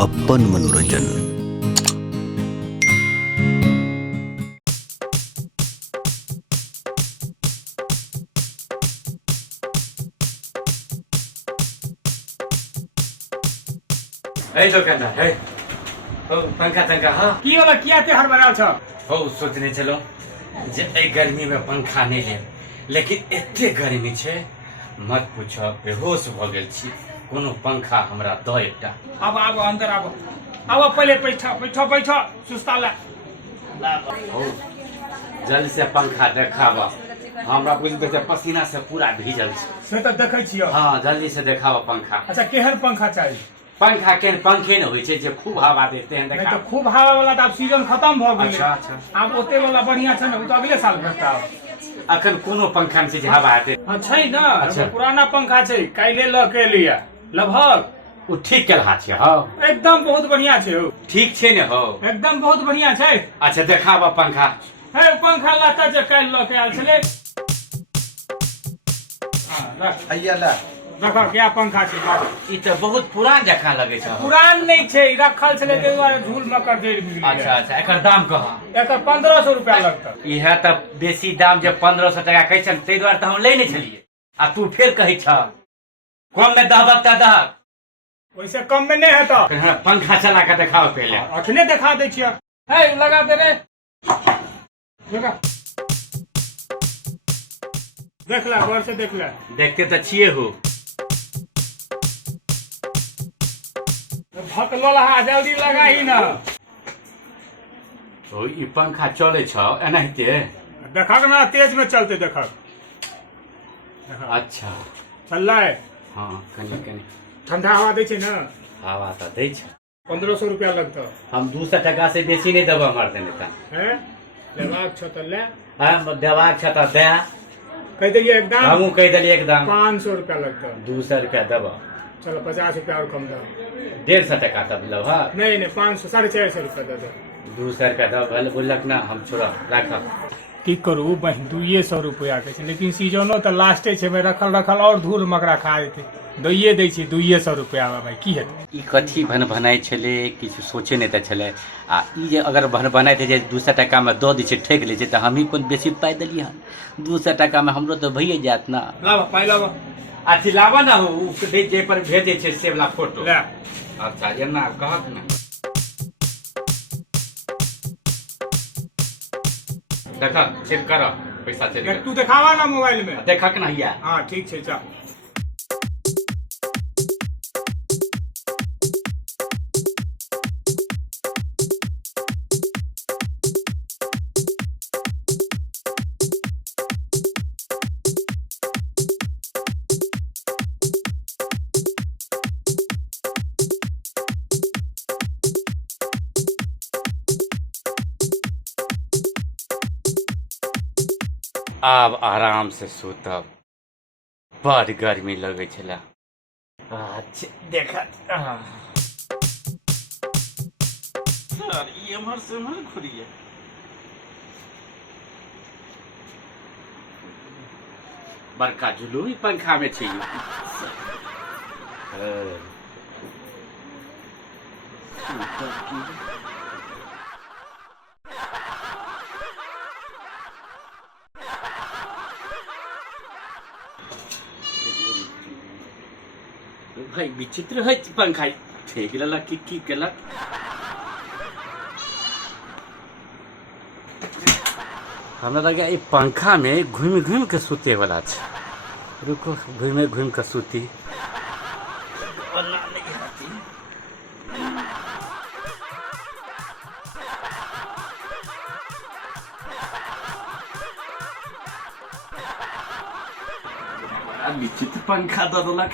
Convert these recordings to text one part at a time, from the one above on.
अपन मनोरंजन। दुकानदार है पंखा तंखा हाँ की होला किया ते हड़बड़ाल छ हो सोचने चलो जे एहि गर्मी में पंखा नहीं ले लेकिन एते गर्मी छे मत पूछो बेहोश भ गेल छी कोनो पंखा हमरा द एकटा अब अंदर अब पहले बैठ सुस्ता ला हो जल्दी से पंखा देखावा हमरा बुझबे से पसीना से पूरा भीजल छै से त देखै छियो। हाँ जल्दी से देखावा पंखा। अच्छा केहन पंखा चाहिए? पंखा के पंखे न होइ छै जे खूब हवा देते हैं नहीं देखा तो खूब हवा वाला त अब सीजन खत्म भ गेलै। अच्छा अच्छा अब ओते वाला बढ़िया छ न उ त अगले साल भेटता। अखन कोनो पंखा में छै जे हवा आते हां छै न। अच्छा। पुराना पंखा छै काइले ल के लिया लगभग उ ठीक केलहा छै। हाँ एकदम बहुत बढ़िया छै हो। ठीक छै ने हो एकदम बहुत बढ़िया छै। अच्छा देखावा पंखा। हे पंखा लाता जे काइल ल के आल छले। हां रख अय्या ला देखा क्या पंखा छै बाबू। ई त बहुत पुरान जकाँ लगे छै। पुरान नहीं छे रखल छले ते दुआरे धूल मकर जड़ गेलै। अच्छा अच्छा एकर दाम कहा? एकर 1500 रुपया लगता। इहा त बेसी दाम जे 1500 टका कहै छै तै दुआरे त हम ले नै छलिए आ तू फेर कहै छ कम में दहबक त दहक वैसे कम में नहीं हेता। हमरा पंखा चला के देखाओ पहले। अखने दिखा दे छियै। हे लगा दे रे लगा देख ला गौर से देख ला। देखते त छिए हो भकलो लहा जल्दी लगाही न। ओ ई पंखा चले छ एनाहिते? देखक ना तेज में चलते देखक। अच्छा चल है हाँ कनी कनी ठंडा हवा दे छै न। हवा त दै छै। 1500 रुपया लगता हम 200 टका से बेसी नहीं देबो मार देने त। है लेबाक छ त ले। हम देबाक छ त दे। कह दिए एकदम। हमहू कह देलिए एकदम 500 रुपया लगता। 200 रुपया देबो। चलो 50 रुपया और कम दो। 150 टका तब लब हाँ नहीं 500 450 रुपया दे दो। 200 रुपया दब भले बोलक ना हम छोड़ा राख। की करू बहन 200 रुपया के छै लेकिन सीजनो त लास्टे छै में रखल और धूल मकरा खा जेतै। दइए दै छी 200 रुपया में भाई की हेतै। ई कथी भन भनाइ छले किछु सोचे नहीं त छले आ ई जे अगर भन भनाइ जे 200 टका में दऽ दै छै ठेक ले छै त हम ही कोन बेसी पाइ देलिए हन 200 टका में हमरो तो भइए जात ना। लावा पाइ लावा। अच्छी लावा ना हो उ जे पर भेजे छै से वाला फोटो। ले अच्छा एना कहत ना देखा चेक कर पैसा चेक देख तू दिखावा ना मोबाइल में। देखक ना हिया। हां ठीक छै चल। आब आराम से सुतब बड़ गर्मी लगे छला। अच्छा देखा सर ये हमर से मन खुरिए बड़का झुलू ही पंखा में छी। भाई विचित्र है पंखा फेंक लेलक की केलक। हमरा लगे ई पंखा में घूम घूम के सुते वाला छै। रुको घूम के सुती। विचित्र पंखा दऽ देलक।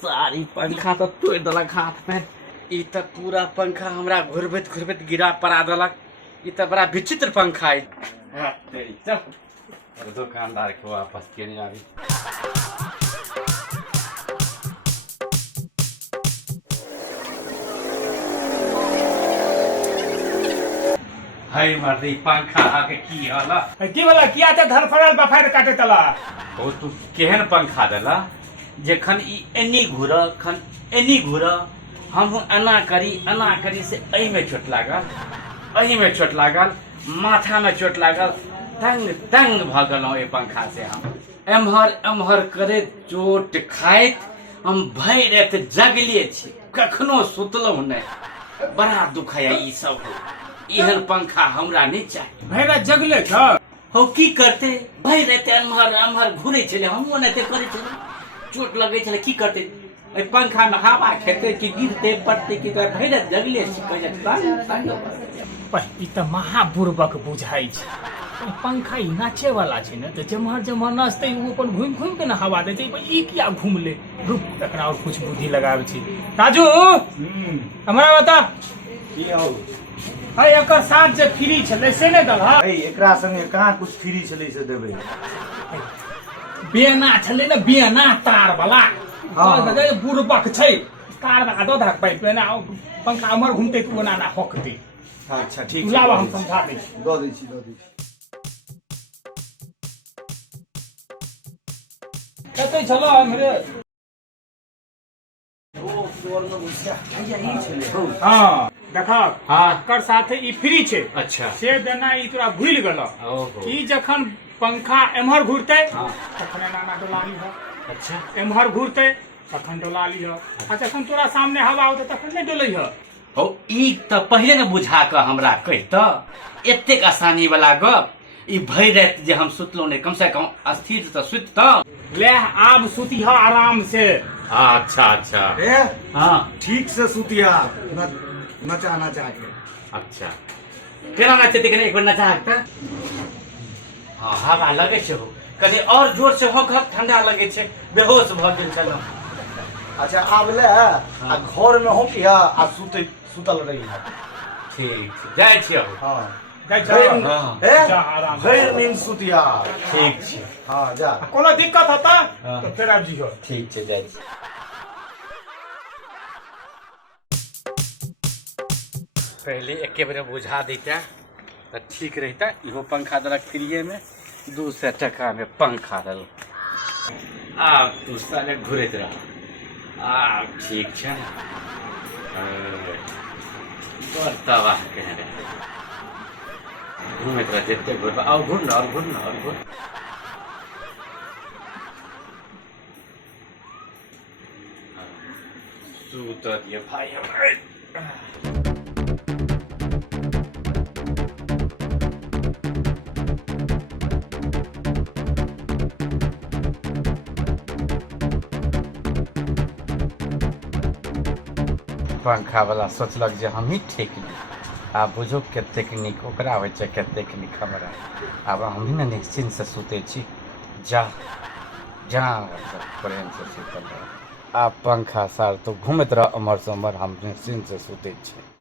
सारी पंखा तो तोड़ देलक हाथ में। ई त पूरा पंखा हमरा घुरबैत घुरबैत गिरा पड़ा देलक। ई त बड़ा विचित्र पंखा है। चल दुकानदार के वापस केने आबी। भाई मर्दी पंखा आके की हला की बोला किया ते धरफड़ल बफार काटे तला ओ तू केहन पंखा देला जखन ई एनी घूर खन एनी घूर हम एना करी से एही में चोट लागल माथा में चोट लागल तंग भ गेलहुँ ए पंखा से हम एम्हर करे चोट खाइत हम भरि राति जगले छी कखनो सुतलहुँ नहीं बड़ा दुख है ई सब एहन पंखा हमरा नहीं चाहिए भैरा जगले छ हो की करते भरि राति एम्हर घूरे छले हमहूँ एनाहिते करे छले चोट लगे छले की करते ओहि पंखा में हवा खेते कि गिरते पड़ते कि भरि राति जगले छी ई त महाबुर्बक बुझाइ छै पंखा ई नाचे वाला छै ने त जमहर नाचते उ अपन घूम के न हवा देते ई किया घूमले रुक एकरा और कुछ बुद्धि लगावे छी राजू हमरा बता की हो हई एकर साथ जे फ्री छले से ने दल भाई एकरा संगे कहाँ कुछ फ्री छले से देबे बेना छले ने बेना तार वाला हाँ। बुर्बक छै तार वाला दो धक पाइप बेना पंखा अमर घूमते तू ना हकते अच्छा ठीक तू लावा हम समझा दै छी दो दै छी कते चलो हमरे ओ स्वर्ण मुस्या यही छले हाँ देखा हाँ कर साथे ई फ्री छै अच्छा से देना ई तोरा भूल गेल ओहो ई जखन पंखा एम्हर घूरते हाँ। तखन एना डोला ली अच्छा एम्हर घूरते तखन डोला ली आ जखन तोरा सामने हवा होते तखन नहीं डोलै हो ई त पहिले ने बुझा के हमरा कहित एतेक आसानी वाला गप ई भरि राति जे हम सुतलहुँ नहीं कम से कम स्थिर त सुत ले आब सुती ह आराम से अच्छा अच्छा ए हाँ ठीक से सुतिया नचा के अच्छा केना नाचते कने एक बार नचा हकता हाँ हवा लगे छै हो कनी और जोर से हो ठंडा लगे छै बेहोश भ गेल छलहुँ अच्छा आब ले आ घर में हो किया आ सुतल रही ठीक छै जाइ छियै हो हां जाइ छ हाँ। ए जा आराम से। भैर नींद सुतिया ठीक छै हां जा कोनो दिक्कत होता हाँ। तो फेर आबि जियो ठीक छै जाइ छी पहले एके बेर बुझा देता तो ठीक रहता इहो पंखा देलक फ्रीए में 200 टका में पंखा देल आब तू साले घुरैत रह आब ठीक छै बड़ तबाह कहे रहे घूमैत रह जते घुर और घुर न और घुर न और घुर सूत दिए भाई पंखा वाला सोचलक जे हम ही ठीक ली आ बुझो कतेक नीक ओकरा होइ छै कतेक नीक हमरा आब हम ही ने निश्चिंत से सुते छी जा प्रेम से सुतल रह आब पंखा सार तो घूमैत रह अमर से अमर हम निश्चिंत से सुते छी